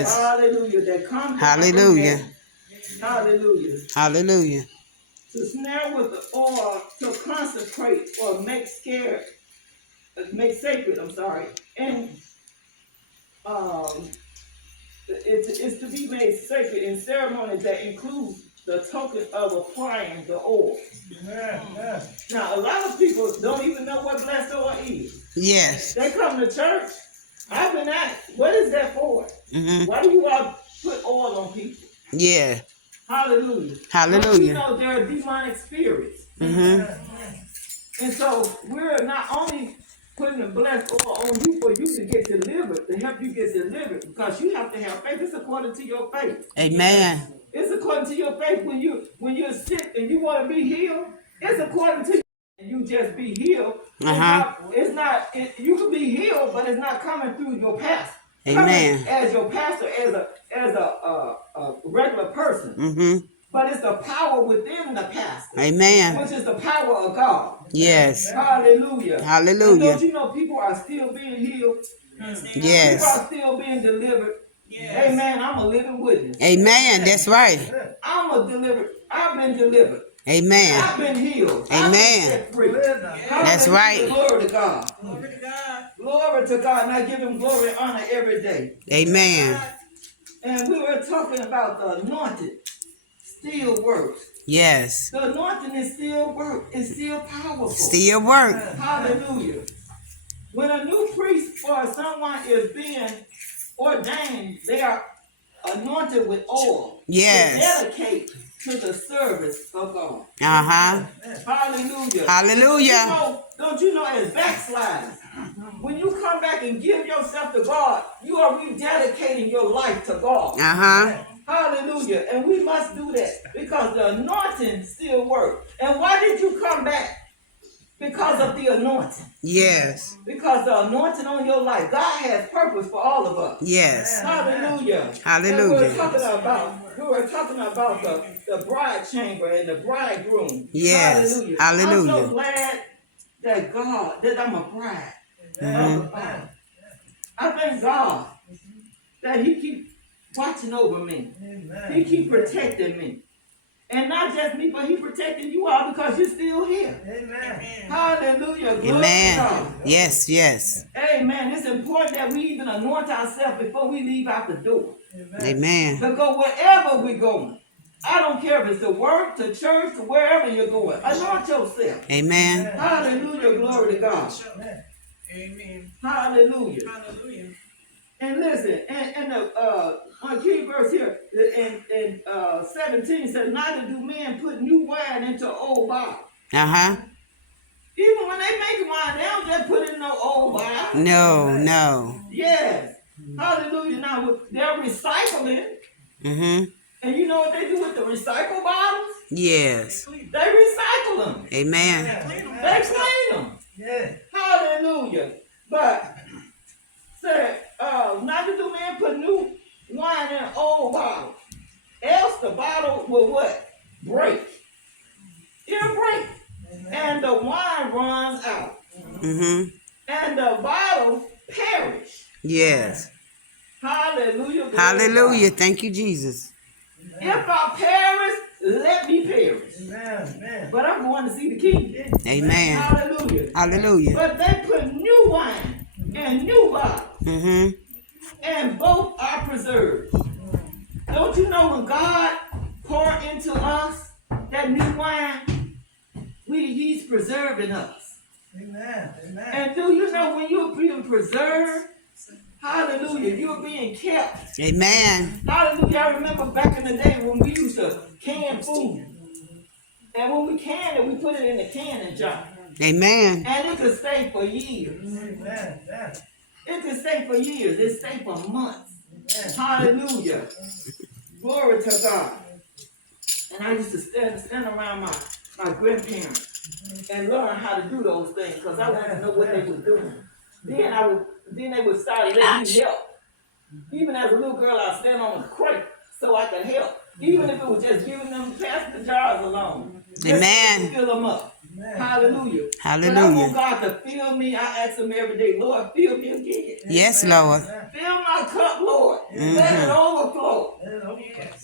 is. Hallelujah. That comes Hallelujah. Hallelujah. Hallelujah. To snare with the oil, to consecrate or make sacred, and it's to be made sacred in ceremonies that include the token of applying the oil. Yeah. Now, a lot of people don't even know what blessed oil is. Yes. They come to church. I've been asked, what is that for? Why do you all put oil on people? Yeah. Hallelujah. Hallelujah. But you know there are demonic spirits. And so we're not only putting the blessed oil on you for you to get delivered, to help you get delivered, because you have to have faith. It's according to your faith. Amen. It's according to your faith. When you're sick and you want to be healed, it's according to you just be healed. It's not you can be healed, but it's not coming through your pastor. Amen. Coming as your pastor, as a regular person. But it's the power within the pastor. Amen. Which is the power of God. Yes. Hallelujah. Hallelujah. And don't you know people are still being healed? Yes. People are still being delivered. Yes. Amen. I'm a living witness. Amen. That's right. I've been delivered. Amen. I've been healed. Amen. I've been set free. That's right. Glory to God. Glory to God. Glory to God. And I give him glory and honor every day. Amen. And we were talking about the anointed still works. Yes. The anointing is still work. It's still powerful. Still work. Hallelujah. When a new priest or someone is being ordained, they are anointed with oil. Yes. To dedicate to the service of God. Hallelujah. Hallelujah. Don't you know as backsliders, when you come back and give yourself to God, you are rededicating your life to God. Hallelujah. And we must do that because the anointing still works. And why did you come back? Because of the anointing. Yes. Because the anointing on your life. God has purpose for all of us. Yes. Hallelujah. Hallelujah. And we were talking about the bride chamber and the bridegroom. Yes. Hallelujah. Hallelujah. I'm so glad that I'm a bride. I thank God that he keeps watching over me. He keeps protecting me. And not just me, but he protecting you all because you're still here. Amen. Hallelujah. Glory to God. Yes, yes. Amen. It's important that we even anoint ourselves before we leave out the door. Amen. To go wherever we're going. I don't care if it's to work, to church, to wherever you're going. Anoint yourself. Amen. Hallelujah. Glory to God. Amen. Hallelujah. Hallelujah. And listen, and the key verse here in 17 says, neither do men put new wine into old bottle. Even when they make wine, they don't just put it in no old bottle. No, no. Yes. Hallelujah. Now they're recycling. And you know what they do with the recycle bottles? Yes. They recycle them. Amen. They clean them. Yeah. Hallelujah. But said, neither do men put new wine in an old bottle. Else the bottle will what? Break. It'll break. And the wine runs out. And the bottle perish. Yes. Hallelujah. Hallelujah. Thank you, Jesus. If I perish, let me perish. Amen. But I'm going to see the King. Amen. Hallelujah. Hallelujah. But they put new wine in new bottles. And both are preserved. Don't you know when God poured into us that new wine, he's preserving us. Amen. Amen. And do you know when you're being preserved, hallelujah, you're being kept. Amen. Hallelujah. I remember back in the day when we used to can food. And when we canned it, we put it in a canning jar. Amen. And it could stay for years. Amen. It could stay for years. It stay for months. Amen. Hallelujah. Glory to God. And I used to stand around my grandparents and learn how to do those things because I wanted to know what they were doing. Then they would start letting me help. Even as a little girl, I'd stand on a crate so I could help. Even if it was just giving them, pass the jars along. Amen. Fill them up. Hallelujah. Hallelujah. When I want God to fill me, I ask him every day, Lord, fill me again. Yes, Lord. Fill my cup, Lord. Let it overflow.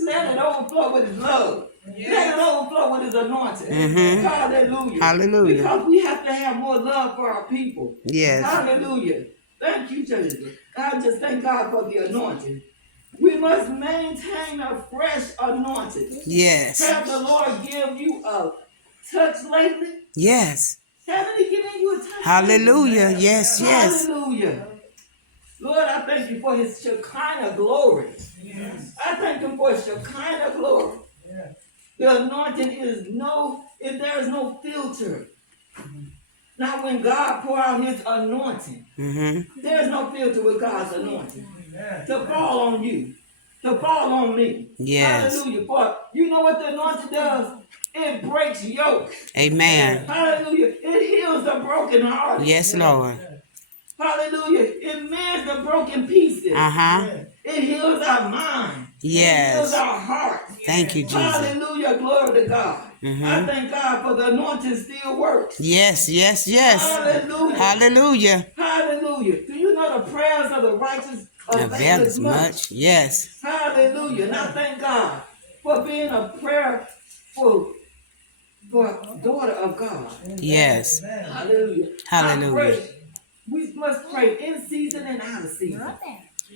Let it overflow with his love. Let it overflow with his anointing. Hallelujah. Hallelujah. Because we have to have more love for our people. Yes. Hallelujah. Thank you, Jesus. I just thank God for the anointing. We must maintain a fresh anointing. Yes. Have the Lord give you a touch lately? Yes. Haven't he given you a touch? Hallelujah. Yes, yes. Hallelujah. Lord, I thank you for his Shekinah glory. Yes. I thank him for his Shekinah glory. Yes. The anointing is if there is no filter. Now when God pour out his anointing, there's no filter with God's anointing. To fall on you, to fall on me. Yes. Hallelujah. For you know what the anointing does? It breaks yokes. Amen. Hallelujah. It heals the broken heart. Yes, Lord. Hallelujah. It mends the broken pieces. It heals our mind. Yes. It heals our heart. Thank you, Jesus. Hallelujah. Glory to God. I thank God for the anointing still works. Yes, yes, yes. Hallelujah. Hallelujah. Hallelujah. Do you know the prayers of the righteous avail much? Yes. Hallelujah. And I thank God for being a prayerful daughter of God. Yes. Hallelujah. Hallelujah. We must pray in season and out of season.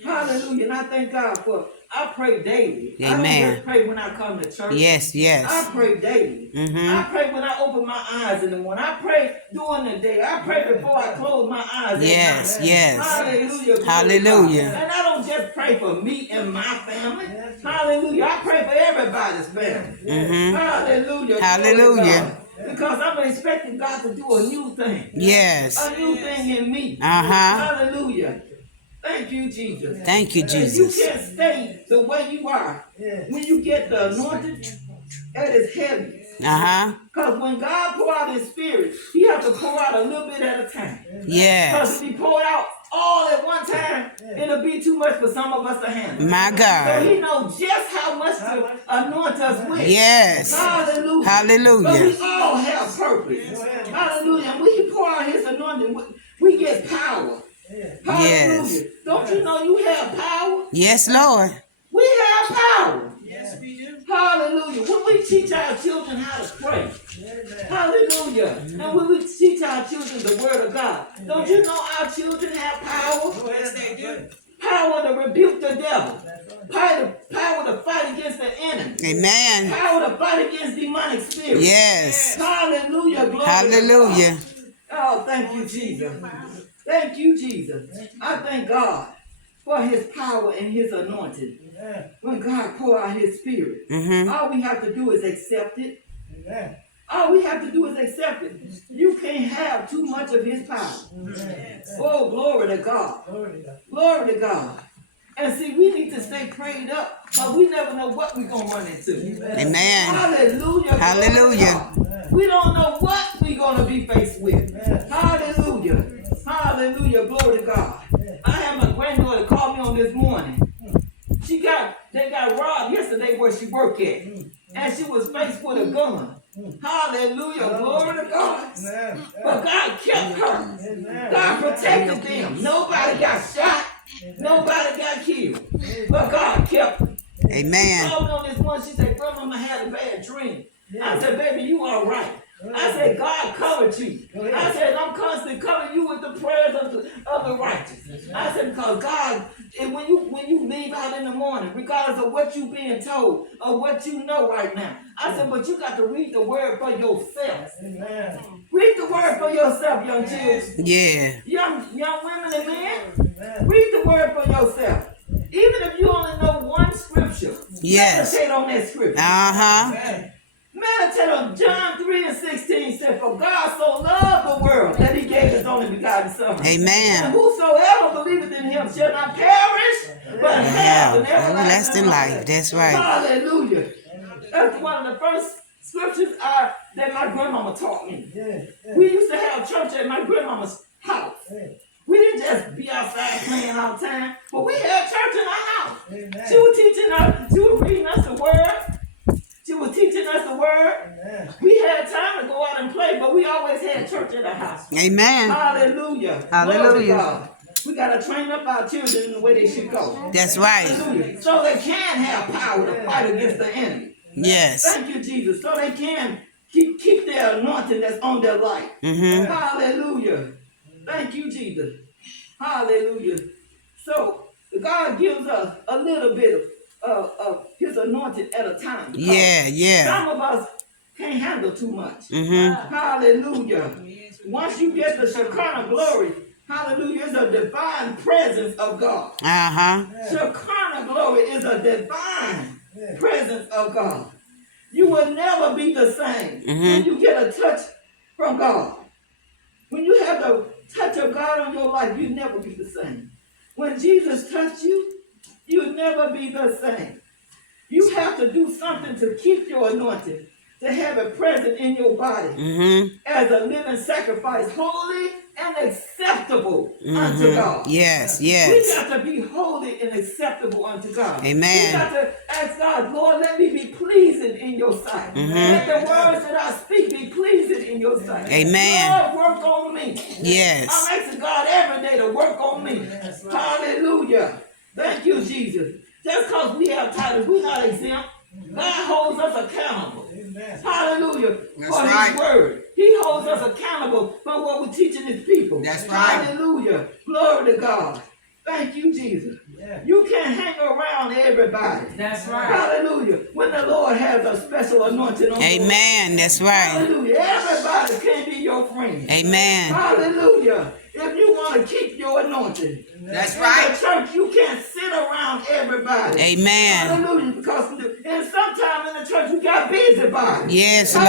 Hallelujah. And I thank God I pray daily. Amen. I don't just pray when I come to church. Yes, yes. I pray daily. I pray when I open my eyes in the morning. I pray during the day. I pray before I close my eyes. Yes, yes. Hallelujah. Hallelujah. And I don't just pray for me and my family. Hallelujah. I pray for everybody's family. Hallelujah. Hallelujah. Because I'm expecting God to do a new thing. Yes. A new thing in me. Hallelujah. Thank you, Jesus. Thank you, Jesus. You can't stay the way you are. When you get the anointing, that is heavy. Because when God pour out his spirit, he has to pour out a little bit at a time. Yes. Because if he pour out all at one time, it'll be too much for some of us to handle. My God. So he knows just how much to anoint us with. Yes. Hallelujah. Hallelujah. But we all have purpose. Hallelujah. And when he pour out his anointing, we get power. Hallelujah. Yes. Don't you know you have power? Yes, Lord. We have power. Yes, we do. Hallelujah. When we teach our children how to pray. Hallelujah. And when we teach our children the word of God, don't you know our children have power? Yes, they do. Power to rebuke the devil. Power to fight against the enemy. Amen. Power to fight against demonic spirits. Yes. Hallelujah. Glory. Hallelujah. Oh, thank you, Jesus. Thank you, Jesus. I thank God for his power and his anointing. When God pour out his spirit, all we have to do is accept it. All we have to do is accept it. You can't have too much of his power. Oh, glory to God. Glory to God. And see, we need to stay prayed up because we never know what we're going to run into. Amen. Hallelujah. Hallelujah. We don't know what we're going to be faced with. Hallelujah. Hallelujah. Glory to God. I had my granddaughter call me on this morning. They got robbed yesterday where she worked at. And she was faced with a gun. Hallelujah. Glory to God. But God kept her. God protected them. Nobody got shot. Nobody got killed. But God kept her. Amen. She called me on this one. She said, Grandma, I had a bad dream. I said, baby, you all right. I said, God covered you. I said, I'm constantly covering you with the prayers of the righteous. I said, because God, and when you leave out in the morning, regardless of what you're being told or what you know right now, I said, but you got to read the word for yourself. Amen. Read the word for yourself, young children. Yeah. Young women and men, read the word for yourself. Even if you only know one scripture, meditate on that scripture. Meditate on John 3:16 said, for God so loved the world that he gave his only begotten son. Amen. And whosoever believeth in him shall not perish, but have an everlasting life. That's right. Hallelujah. That's one of the first scriptures that my grandmama taught me. We used to have church at my grandmama's house. We didn't just be outside playing all the time, but we had church in our house. She was teaching us, she was reading us the word. She was teaching us the word. We had time to go out and play way, but we always had church in the house. Amen. Hallelujah. Hallelujah. We got to train up our children in the way they should go. That's right. Hallelujah. So they can have power to fight against the enemy. Yes. Thank you, Jesus. So they can keep their anointing that's on their life. Hallelujah. Thank you, Jesus. Hallelujah. So God gives us a little bit of his anointing at a time. Yeah. Some of us can't handle too much. Hallelujah. Once you get the Shekinah glory, hallelujah, it's a divine presence of God. Shekinah glory is a divine presence of God. You will never be the same when you get a touch from God. When you have the touch of God on your life, you'll never be the same. When Jesus touched you, you'll never be the same. You have to do something to keep your anointing, to have it present in your body as a living sacrifice, holy and acceptable unto God. Yes. We got to be holy and acceptable unto God. Amen. We got to ask God, Lord, let me be pleasing in your sight. Let the words that I speak be pleasing in your sight. Amen. Lord, work on me. Yes. I'm asking God every day to work on me. Hallelujah. Thank you, Jesus. Just because we have titles, we're not exempt. God holds us accountable. Hallelujah. For his word. He holds us accountable for what we're teaching his people. That's right. Hallelujah. Glory to God. Thank you, Jesus. You can't hang around everybody. That's right. Hallelujah. When the Lord has a special anointing on you. Amen. That's right. Hallelujah. Everybody can't be your friend. Amen. Hallelujah. If you want to keep your anointing. That's right. In the church, you can't sit around everybody. Amen. Hallelujah. Because and sometimes in the church, you got busybodies. Yes, Lord.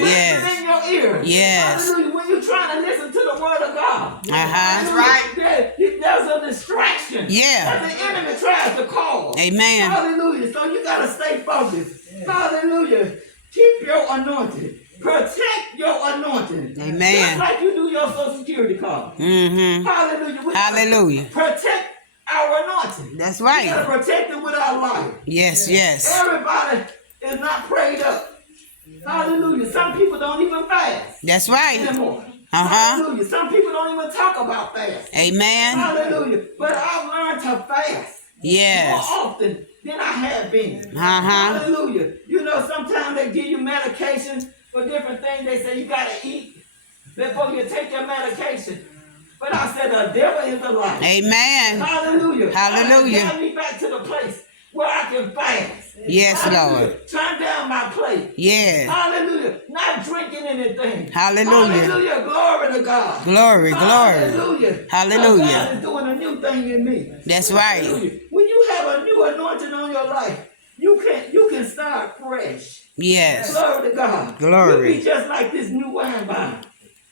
Yes. In your ear. Yes. Hallelujah. When you're trying to listen to the word of God. That's right. There's a distraction. Yeah. That the enemy tries to cause. Amen. Hallelujah. So you got to stay focused. Hallelujah. Keep your anointing. Protect your anointing. Amen. Just like you do your Social Security card. Hallelujah. Hallelujah. Protect our anointing. That's right. We got to protect it with our life. Yes. Everybody is not prayed up. Hallelujah. Some people don't even fast. That's right. Anymore. Hallelujah. Some people don't even talk about fast. Amen. Hallelujah. But I've learned to fast more often than I have been. Hallelujah. You know, sometimes they give you medication for different things. They say you got to eat before you take your medication. But I said the devil is a lie. Amen. Hallelujah. Hallelujah. Get me back to the place where I can fast. Yes, Lord. Turn down my plate. Yes. Hallelujah. Not drinking anything. Hallelujah. Hallelujah. Glory to God. Glory. Hallelujah. Hallelujah. God is doing a new thing in me. That's right. Hallelujah. When you have a new anointing on your life, you can start fresh. Yes. Glory to God. Glory. You'll be just like this new wine bottle.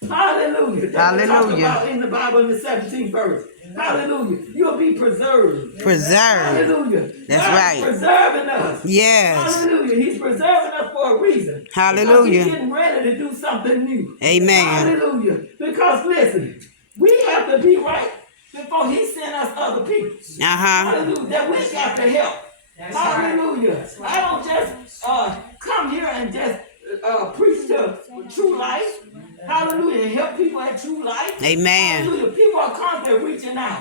Hallelujah. That's what talk about in the Bible in the 17th verse. Hallelujah. You'll be preserved. Hallelujah. That's God right. is preserving us. Yes. Hallelujah. He's preserving us for a reason. Hallelujah. He's getting ready to do something new. Amen. Hallelujah. Because listen, we have to be right before he sent us other people. Hallelujah. That we got to help. Hallelujah. I don't just come here and just preach the true life. Hallelujah. And help people at true life. Amen. Hallelujah. People are constantly reaching out.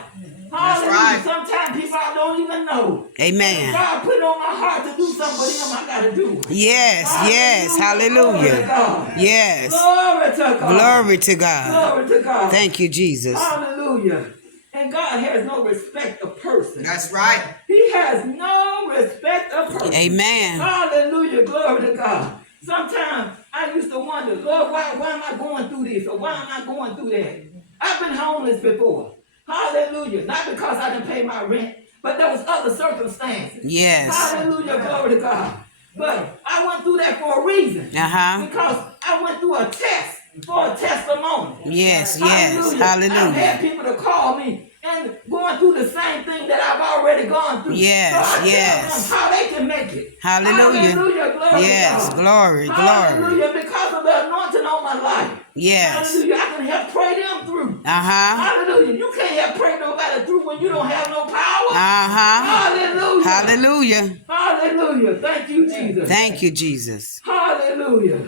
Hallelujah. Right. Sometimes people I don't even know. Amen. God put it on my heart to do something for them. I got to do it. Yes. Hallelujah. Yes. Glory to God. Glory to God. Glory to God. Thank you, Jesus. Hallelujah. And God has no respect of person. That's right. He has no respect of person. Amen. Hallelujah. Glory to God. Sometimes I used to wonder, Lord, why am I going through this? Or why am I going through that? I've been homeless before. Hallelujah. Not because I didn't pay my rent, but there was other circumstances. Yes. Hallelujah. Glory to God. But I went through that for a reason. Because I went through a test for a testimony. Yes. Hallelujah. I've had people to call me and going through the same thing that I've already gone through. Yes. So I tell them how they can make it. Hallelujah. Hallelujah. Glory Yes. to God. Glory. Hallelujah. Because of the anointing on my life. Yes. Hallelujah. I can help pray them through. Hallelujah. You can't help pray nobody through when you don't have no power. Hallelujah. Hallelujah. Hallelujah. Thank you, Jesus. Thank you, Jesus. Hallelujah.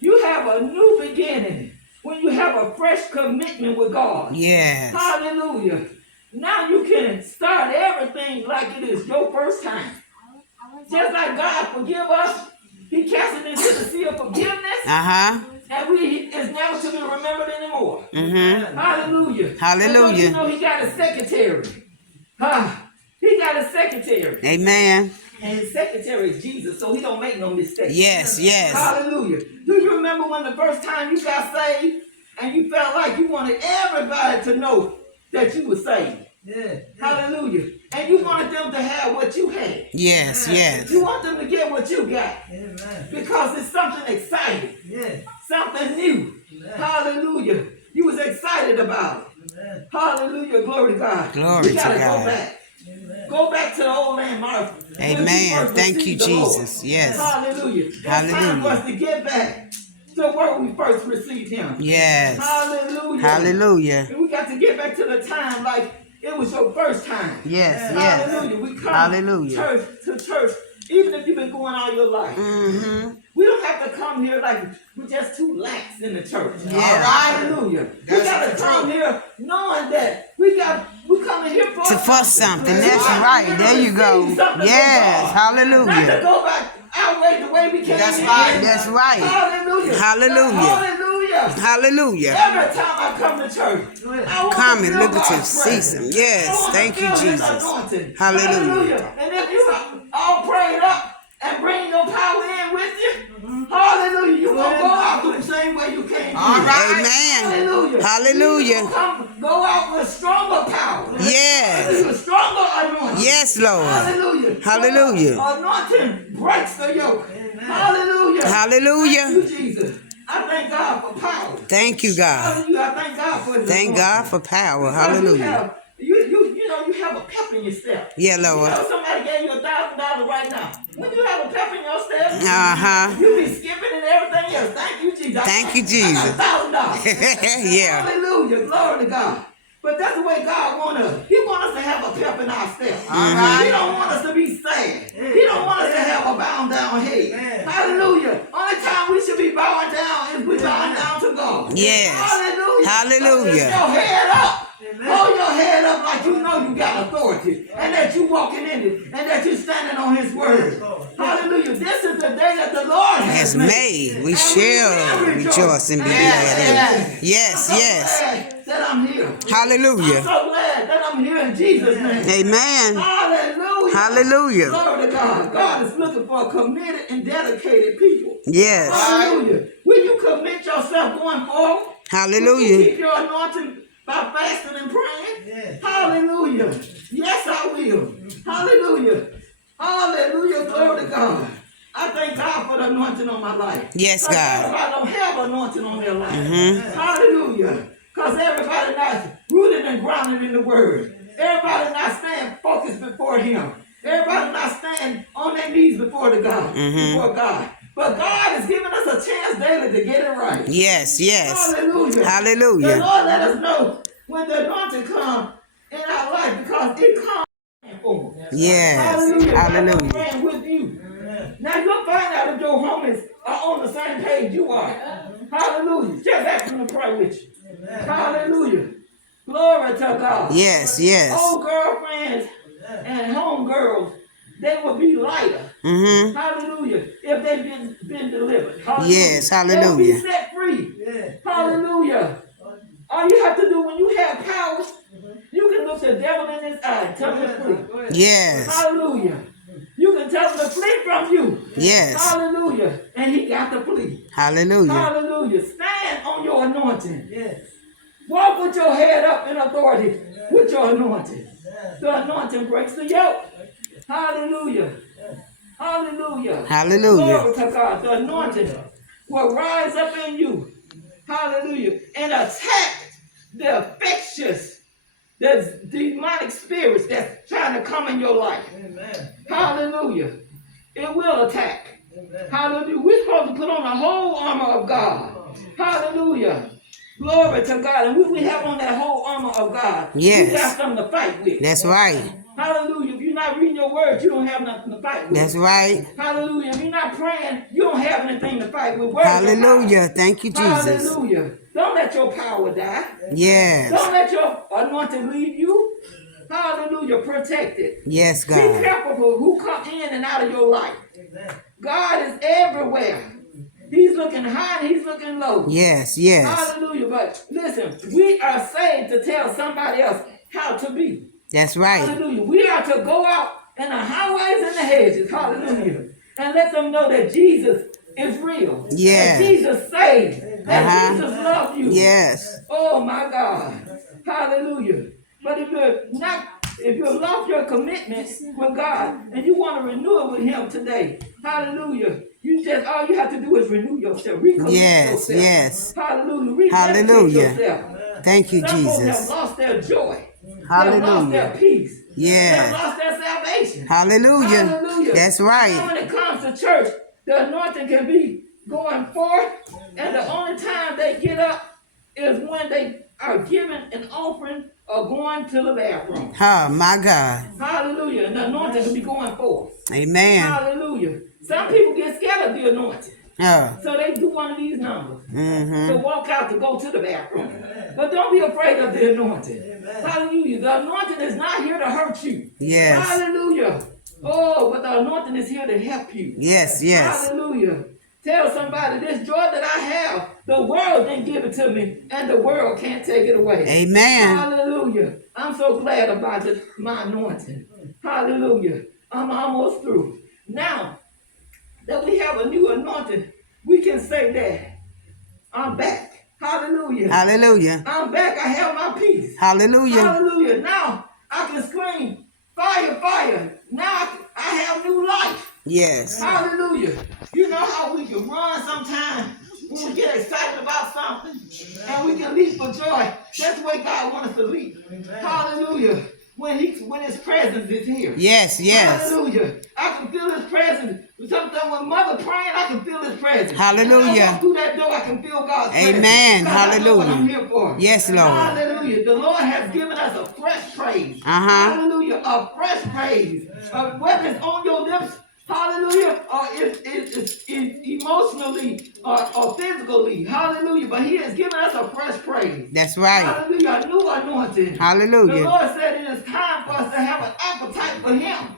You have a new beginning, when you have a fresh commitment with God. Yes. Hallelujah. Now you can start everything like it is your first time. Just like God forgive us, He cast it into the sea of forgiveness. And it's never to be remembered anymore. Hallelujah. Hallelujah. You know He got a secretary. He got a secretary. Amen. And His secretary is Jesus, so He don't make no mistakes. Yes, yes. Hallelujah. Do you remember when the first time you got saved and you felt like you wanted everybody to know that you were saved? Yeah. Hallelujah. And you wanted them to have what you had. Yes, yes. You want them to get what you got. Amen. Because it's something exciting. Yeah. Something new. Amen. Hallelujah. You was excited about it. Amen. Hallelujah. Glory to God. Glory to God. Go back. Amen. Go back to the old landmark. Amen. Thank you, Jesus. Yes. Hallelujah. It's time for us to get back to where we first received Him. Yes. Hallelujah. Hallelujah. And we got to get back to the time like it was your first time. Yes, yes. Hallelujah. We come to church, even if you've been going all your life. We don't have to come here like we're just too lax in the church. Yeah. Hallelujah. We got to come here knowing that we coming here for something. That's right. There you go. Yes. Hallelujah. Not to go back our way the way we came. That's right. That's right. Hallelujah. Hallelujah. Hallelujah. Hallelujah. Every time I come to church, I come and look at you, see some. Yes. Thank you, Jesus. Hallelujah. And if you all prayed up and bring your power in with you, hallelujah, you're going to go out the same way you came. All right. Amen. Hallelujah. Hallelujah. Go out with stronger power. Yes. With stronger anointing. Yes, Lord. Hallelujah. Hallelujah. Anointing breaks the yoke. Amen. Hallelujah. Hallelujah. Thank you, Jesus. I thank God for power. Thank you, God. Hallelujah. I thank God for His Thank God for power. Hallelujah. You have a pep in your step. Yeah, Lord. Somebody gave you $1,000 right now. When you have a pep in your step, you be skipping and everything else. Thank you, Jesus. Thank you, Jesus. $1,000. Yeah. Hallelujah. Glory to God. But that's the way God wants us. He wants us to have a pep in our step. He don't want us to be sad. He don't want us to have a bowed down head. Hallelujah. Only time we should be bowing down is we bowing down to God. Yes. Hallelujah. Hallelujah. Lift your head up. Hold your head up like you know you got authority. And that you walking in it. And that you standing on His word. Hallelujah. This is the day that the Lord has made. We shall rejoice and be glad in it. Yes, yes. That I'm here. Hallelujah. I'm so glad that I'm here in Jesus' name. Amen. Hallelujah. Hallelujah. Glory to God. God is looking for committed and dedicated people. Yes. Hallelujah. Will you commit yourself going forward? Hallelujah. Will you keep your anointing by fasting and praying? Yes. Hallelujah. Yes, I will. Hallelujah. Hallelujah. Glory to God. I thank God for the anointing on my life. Yes, God. Everybody don't have anointing on their life. Hallelujah. Because everybody not rooted and grounded in the word. Everybody not staying focused before Him. Everybody not staying on their knees before God. Before God. But God is giving us a chance daily to get it right. Yes, yes. Hallelujah. Hallelujah. The Lord let us know when the anointing comes in our life because it comes for us. Yes. Hallelujah. Hallelujah. God with you. Now you'll find out if your homies are on the same page you are. Hallelujah. Just ask them to pray with you. Hallelujah. Glory to God. Yes, yes. Old girlfriends and home girls, they will be lighter. Hallelujah. If they've been delivered. Hallelujah. Yes, hallelujah. They'll be set free. Hallelujah. All you have to do when you have power, you can look the devil in his eye and tell him to flee. Yes. Hallelujah. You can tell him to flee from you. Yes. Hallelujah. And he got to flee. Hallelujah. Hallelujah. Stand on your anointing. Yes. Walk with your head up in authority with your anointing. The anointing breaks the yoke. Hallelujah. Hallelujah. Hallelujah. Glory to God. The anointing will rise up in you. Hallelujah. And attack the infectious, the demonic spirits that's trying to come in your life. Amen. Hallelujah. It will attack. Amen. Hallelujah. We're supposed to put on the whole armor of God. Hallelujah. Glory to God. And we have on that whole armor of God. Yes. We got something to fight with. That's right. Hallelujah. If you're not reading your word, you don't have nothing to fight with. That's right. Hallelujah. If you're not praying, you don't have anything to fight with. Hallelujah. Thank you, Jesus. Hallelujah. Don't let your power die. Yes. Don't let your anointing leave you. Hallelujah. Protect it. Yes, God. Be careful for who come in and out of your life. God is everywhere. He's looking high and he's looking low. Yes, yes. Hallelujah. But listen, we are saved to tell somebody else how to be. That's right. Hallelujah. We are to go out in the highways and the hedges. Hallelujah. And let them know that Jesus is real. Yeah. That Jesus saves. That Jesus loves you. Yes. Oh my God. Hallelujah. But if you lost your commitment with God and you want to renew it with him today, hallelujah. All you have to do is renew yourself. Recommit yourself. Yes. Hallelujah. Hallelujah. Yourself. Thank you, Some folks Jesus. have lost their joy. Hallelujah. They have lost their peace. Yes. They have lost their salvation. Hallelujah. Hallelujah. That's right. Now when it comes to church, the anointing can be going forth, and the only time they get up is when they are giving an offering or going to the bathroom. Oh, my God. Hallelujah. And the anointing will be going forth. Amen. Hallelujah. Some people get scared of the anointing. So they do one of these numbers. To walk out to go to the bathroom. But don't be afraid of the anointing. Hallelujah. The anointing is not here to hurt you. Yes. Hallelujah. Oh, but the anointing is here to help you. Yes, yes. Hallelujah. Tell somebody this joy that I have, the world didn't give it to me, and the world can't take it away. Amen. Hallelujah. I'm so glad about my anointing. Hallelujah. I'm almost through. Now that we have a new anointing, we can say that I'm back. Hallelujah. Hallelujah. I'm back. I have my peace. Hallelujah. Hallelujah. Now I can scream, fire, fire. Now I have new life. Yes. Hallelujah. You know how we can run sometimes when we get excited about something and we can leap for joy. That's the way God wants us to leap. Hallelujah. When his presence is here. Yes, yes. Hallelujah. I can feel his presence. Sometimes when mother praying, I can feel his presence. Hallelujah. When I walk through that door, I can feel God's presence. Amen. Hallelujah. I know what I'm here for. Yes, Lord. Hallelujah. The Lord has given us a fresh praise. Hallelujah. A fresh praise. Whether it's on your lips, hallelujah, or it's emotionally or physically. Hallelujah. But he has given us a fresh praise. That's right. Hallelujah. A new anointing. Hallelujah. The Lord said it is time for us to have an appetite for him.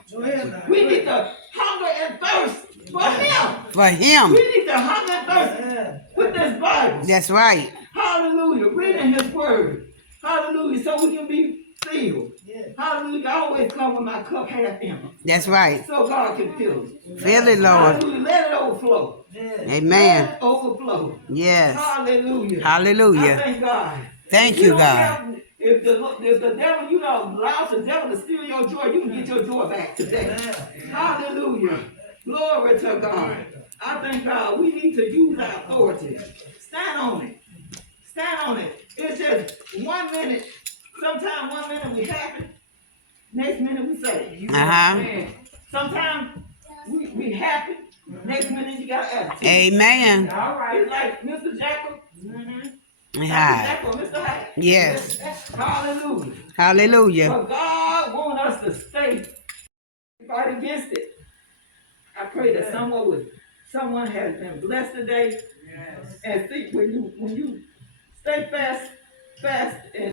We need to hunger and thirst for him. For him. We need to hunger and thirst with this Bible. That's right. Hallelujah. Reading his word. Hallelujah. So we can be filled. Hallelujah. I always come with my cup half empty. That's right. So God can fill it. Fill it, Lord. Hallelujah. Let it overflow. Amen. Let it overflow. Yes. Hallelujah. Hallelujah. I thank God. Thank you, God. If the devil, you don't allow the devil to steal your joy, you can get your joy back today. Hallelujah. Glory to God. I thank God. We need to use our authority. Stand on it. Stand on it. It's just 1 minute. Sometimes 1 minute we happy. Next minute we say. Sometimes we happy. Next minute you got attitude. Amen. All right. It's like Mr. Jackal. Hi. Mr. Hyde. Yes. Hallelujah. Hallelujah. But God wants us to stay fight against it. I pray that someone has been blessed today. And think when you stay fast and